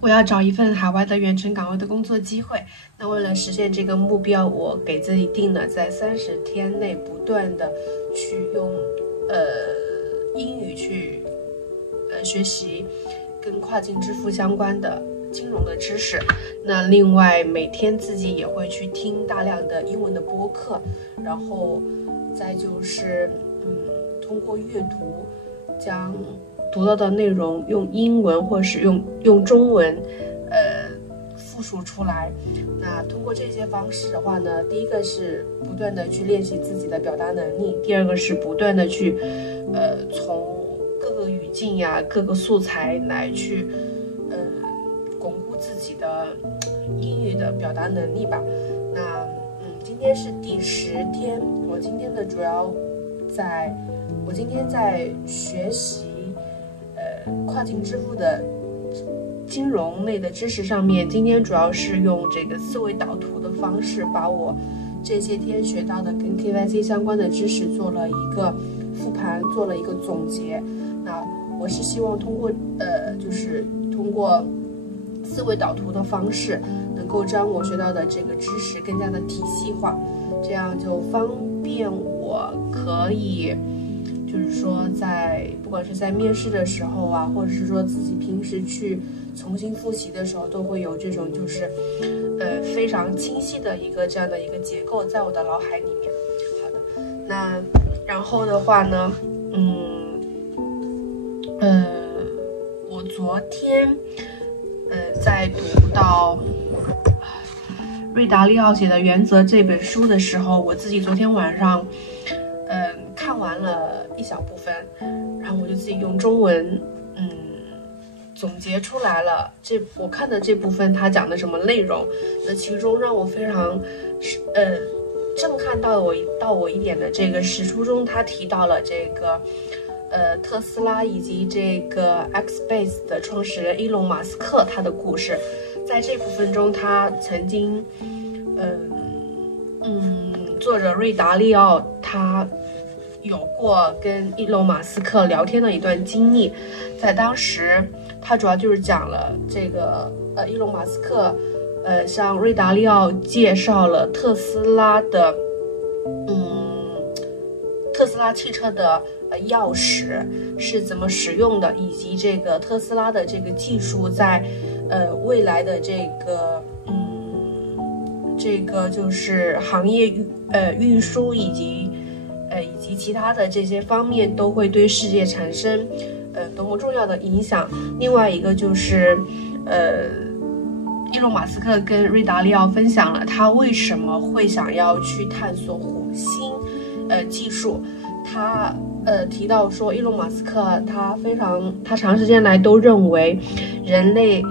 我要找一份海外的远程岗位的工作机会。那为了实现这个目标，我给自己定了在30天内不断的去用英语去学习跟跨境支付相关的金融的知识。那另外每天自己也会去听大量的英文的播客，然后再就是通过阅读将读到的内容用英文或是用中文复述出来。那通过这些方式的话呢，第一个是不断的去练习自己的表达能力，第二个是不断的去从各个语境呀各个素材来去巩固自己的英语的表达能力吧。那今天是第10天，我今天在学习跨境支付的金融类的知识上面。今天主要是用这个思维导图的方式，把我这些天学到的跟 KYC 相关的知识做了一个复盘，做了一个总结。那我是希望通过思维导图的方式，能够将我学到的这个知识更加的体系化，这样就方便我可以就是说不管是在面试的时候啊，或者是说自己平时去重新复习的时候，都会有这种就是非常清晰的这样的一个结构在我的脑海里面。好的，那然后的话呢，我昨天在读到瑞达利奥写的《原则》这本书的时候，我自己昨天晚上看完了一小部分，然后我就自己用中文总结出来了我看的这部分它讲的什么内容。那其中让我非常震撼到我一点的这个是书中他提到了这个特斯拉以及这个 Xbase 的创始人伊隆马斯克他的故事。在这部分中，他曾经作者瑞达利奥他有过跟伊隆马斯克聊天的一段经历。在当时他主要就是讲了这个伊隆马斯克向瑞达利奥介绍了特斯拉汽车的钥匙是怎么使用的，以及这个特斯拉的这个技术在未来的这个就是行业运输以及其他的这些方面都会对世界产生多么重要的影响。另外一个就是伊隆马斯克跟瑞达利奥分享了他为什么会想要去探索火星技术。他提到说，伊隆马斯克他长时间来都认为人类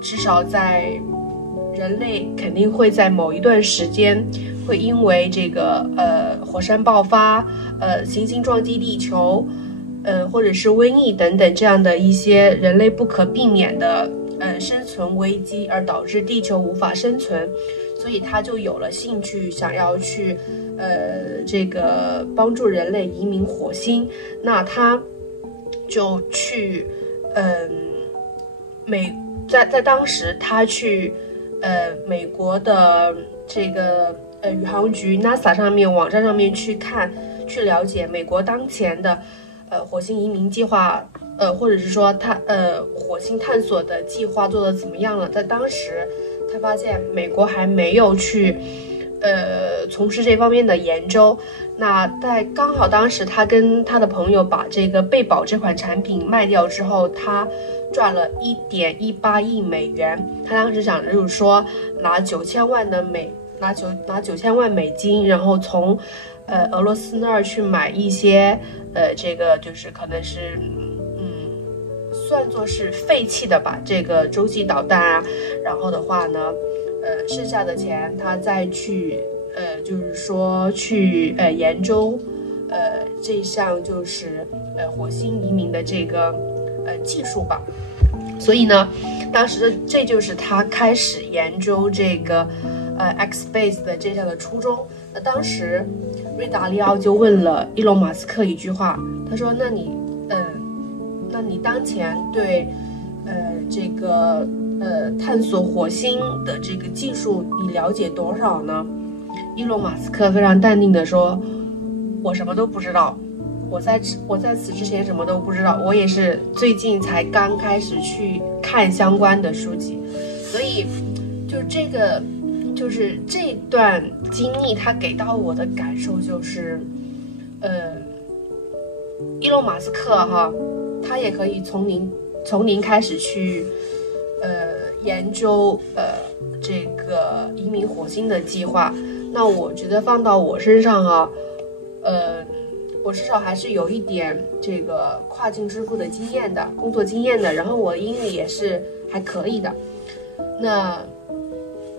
至少在人类肯定会在某一段时间会因为这个火山爆发行星撞击地球或者是瘟疫等等这样的一些人类不可避免的生存危机而导致地球无法生存。所以他就有了兴趣想要去这个帮助人类移民火星。那他就去在当时他去美国的这个宇航局 NASA 上面网站上面去了解美国当前的火星移民计划或者是说他火星探索的计划做得怎么样了。在当时他发现美国还没有去从事这方面的研究。那刚好当时他跟他的朋友把这个贝宝这款产品卖掉之后，他赚了1.18亿美元。他当时想着就是说拿9000万美金，然后从俄罗斯那儿去买一些这个就是可能是算作是废弃的吧，这个洲际导弹啊。然后的话呢剩下的钱他再去就是说去研究这项就是火星移民的这个技术吧。所以呢当时这就是他开始研究这个Xbase 的这项的初衷。那当时瑞达利奥就问了伊隆马斯克一句话，他说那你当前对这个探索火星的这个技术你了解多少呢？伊隆马斯克非常淡定地说，我什么都不知道，我在此之前什么都不知道，我也是最近才刚开始去看相关的书籍。所以就是这段经历它给到我的感受就是伊隆马斯克哈，他也可以从零开始去研究这个移民火星的计划。那我觉得放到我身上哈，我至少还是有一点这个跨境支付的经验的，工作经验的，然后我英语也是还可以的。那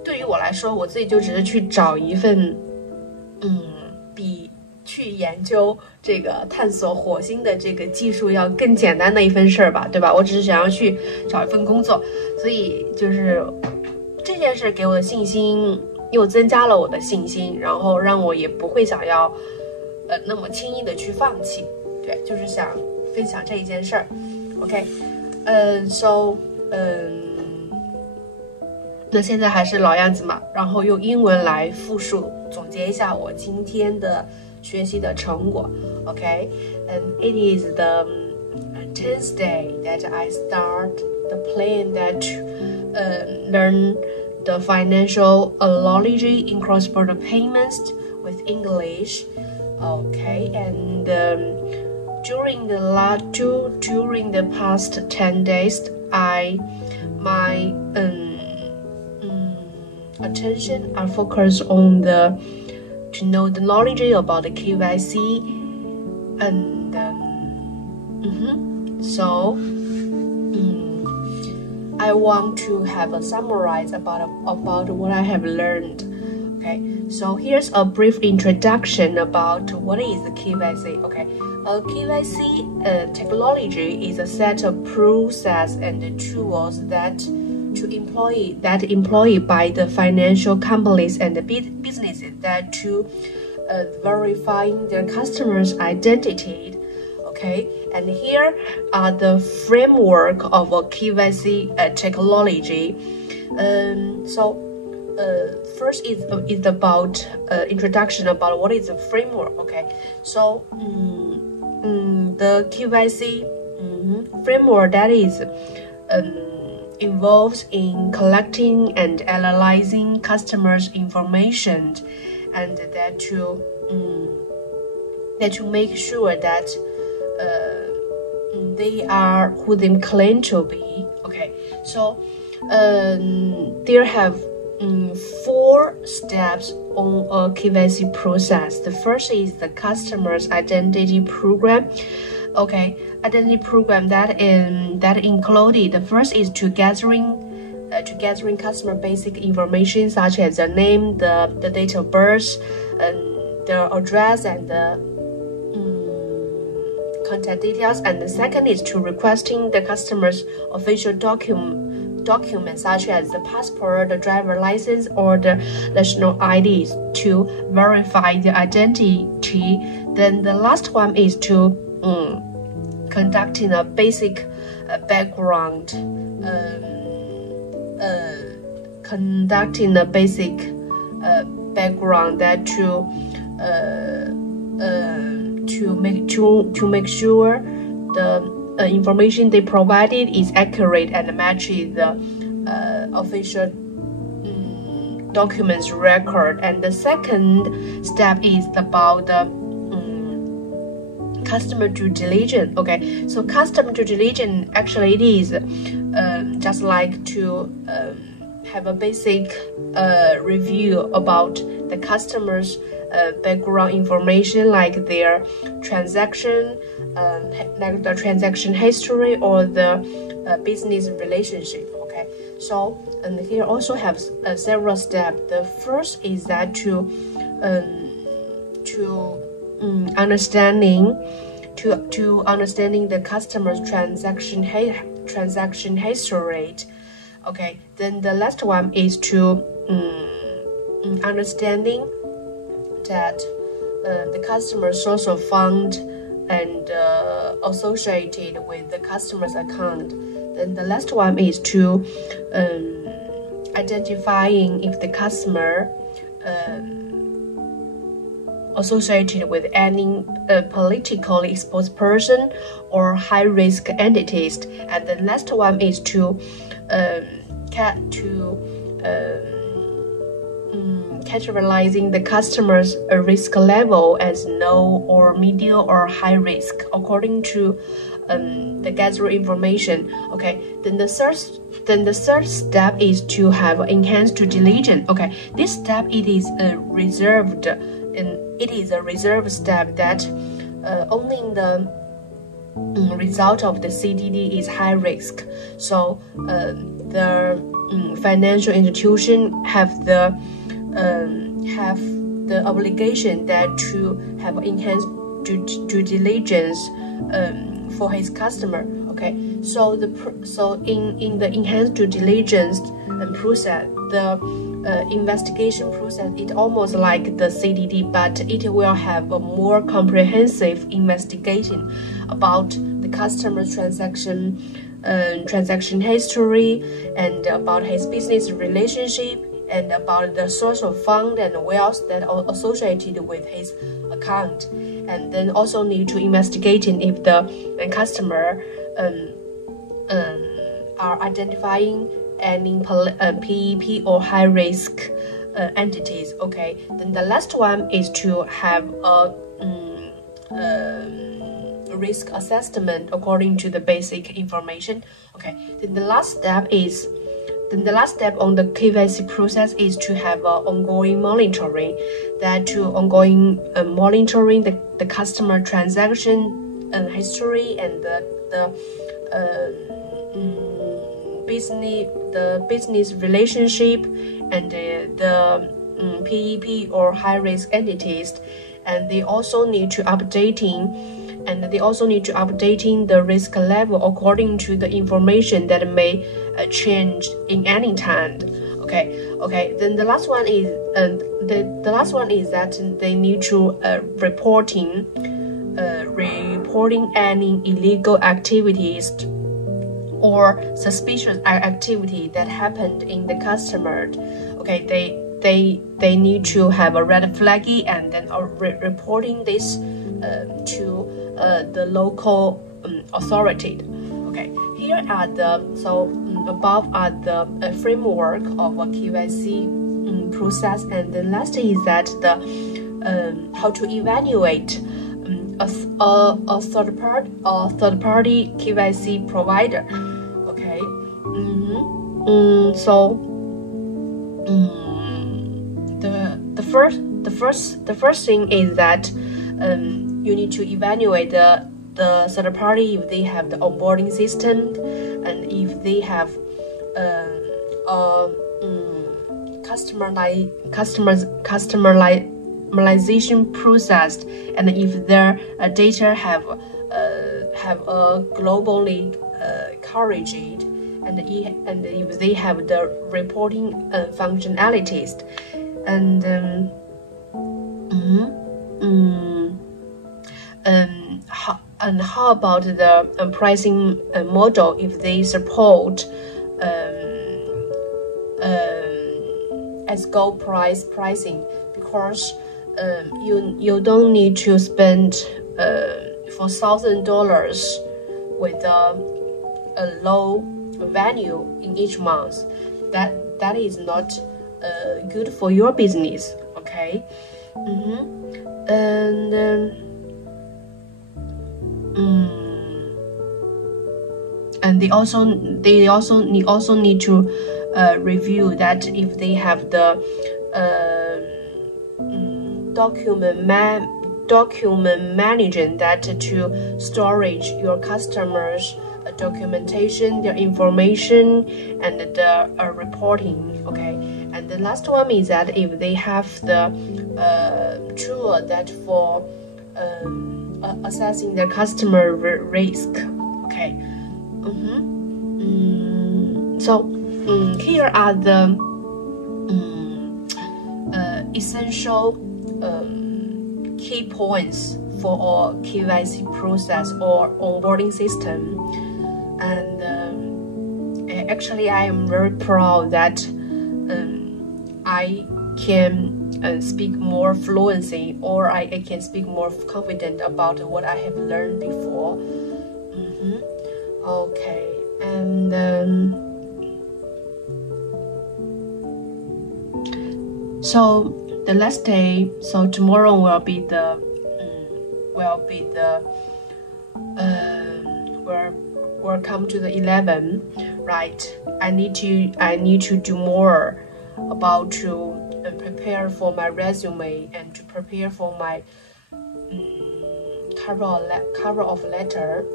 对于我来说，我自己就只是去找一份比去研究这个探索火星的这个技术要更简单的一份事儿吧，对吧？我只是想要去找一份工作，所以就是这件事给我的信心又增加了我的信心，然后让我也不会想要那么轻易的去放弃。对，就是想分享这一件事儿。OK， 那现在还是老样子嘛，然后用英文来复述总结一下我今天的学习的成果。Okay, and it is the 10th day that I start the plan that learn the financial analogy in cross-border payments with English. Okay, and during the past 10 days, my attention are focused on to know the knowledge about the KYC, and I want to have a summarize about what I have learned. Okay, so here's a brief introduction about what is the KYC. Okay, KYC technology is a set of process and tools that employed by the financial companies and the businesses that to verifying their customers' identity. Okay, and here are the framework of a KYC technology. First is about introduction about what is a framework. Okay, so the KYC framework that is involves in collecting and analyzing customers' information, and that to make sure that they are who they claim to be. Okay, so there have 4 steps on a KYC process. The first is the customer's identity program. Okay, identity program that included, the first is to gathering customer basic information such as the name, the date of birth, and their address and the contact details. And the second is to requesting the customer's official documents such as the passport, the driver license, or the national IDs to verify the identity. Then the last one is to conducting a basic background that to make sure the information they provided is accurate and matches the official documents record. And the second step is about the customer due diligence. Okay, so customer due diligence actually it is just like to have a basic review about the customer's background information, like their transaction, like the transaction history or the business relationship. Okay, so and here also have several steps. The first is that to understanding the customer's transaction history. Okay, then the last one is to understanding that the customer's source of fund and associated with the customer's account. Then the last one is to identifying if the customer associated with any politically exposed person or high-risk entities. And the last one is to categorizing the customer's risk level as low or medium or high risk according to the gathered information. Okay, then the third step is to have enhanced due diligence. Okay, this step it is a reserved step that only in the result of the CDD is high risk. So the financial institution have the obligation that to have enhanced due diligence for his customer. Okay, so in the enhanced due diligence process, the investigation process is almost like the CDD, but it will have a more comprehensive investigation about the customer's transaction history, and about his business relationship, and about the source of fund and wealth that are associated with his account. And then also need to investigate if the customer are identifying any PEP or high risk entities. Okay, then the last one is to have a risk assessment according to the basic information. Okay, then the last step on the KYC process is to have ongoing monitoring, monitoring the customer transaction history and the business relationship and the PEP or high risk entities, and they also need to updating the risk level according to the information that may change in any time. Okay. Then the last one is that they need to reporting any illegal activities or suspicious activity that happened in the customer. Okay, they need to have a red flag and then reporting this to the local authority. Okay, here are above are the framework of a KYC process, and the last is that the how to evaluate a third party KYC provider. Okay, the first thing is that you need to evaluate the third party if they have the onboarding system, and if they have customization process, and if their data have a globally coverage, and if they have the reporting functionalities, and how about the pricing model, if they support as gold price pricing, because you don't need to spend $4,000 with a low value in each month. That is not good for your business. Okay, and they also need to review that if they have the document management that to storage your customers' documentation, their information, and the reporting. Okay, and the last one is that if they have the tool that for assessing their customer risk. Okay. So here are the essential key points for a KYC process or onboarding system, and actually I am very proud that I can speak more fluency, or I can speak more confident about what I have learned before. Okay, and so the last day, so tomorrow will be the we'll come to the 11, right? I need to do more about to prepare for my resume and to prepare for my cover of letter.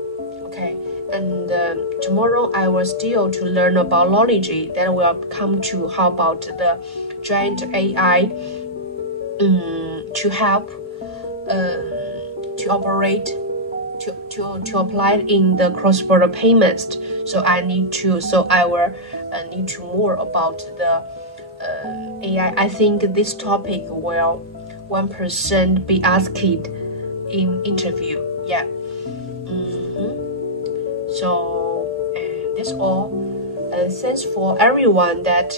Okay, and tomorrow I will still to learn about biology. Then we'll come to how about the giant AI to help to operate to apply in the cross-border payments. So I will need to more about the AI. I think this topic will 1% be asked in interview. Yeah. So that's all. Thanks for everyone that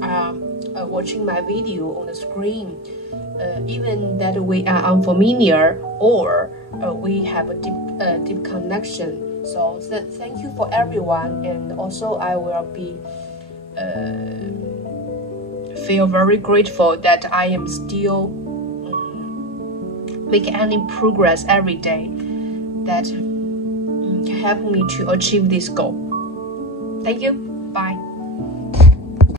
are watching my video on the screen. Even that we are unfamiliar or we have a deep connection. So thank you for everyone, and also I will be feel very grateful that I am still make any progress every day that can help me to achieve this goal. Thank you. Bye.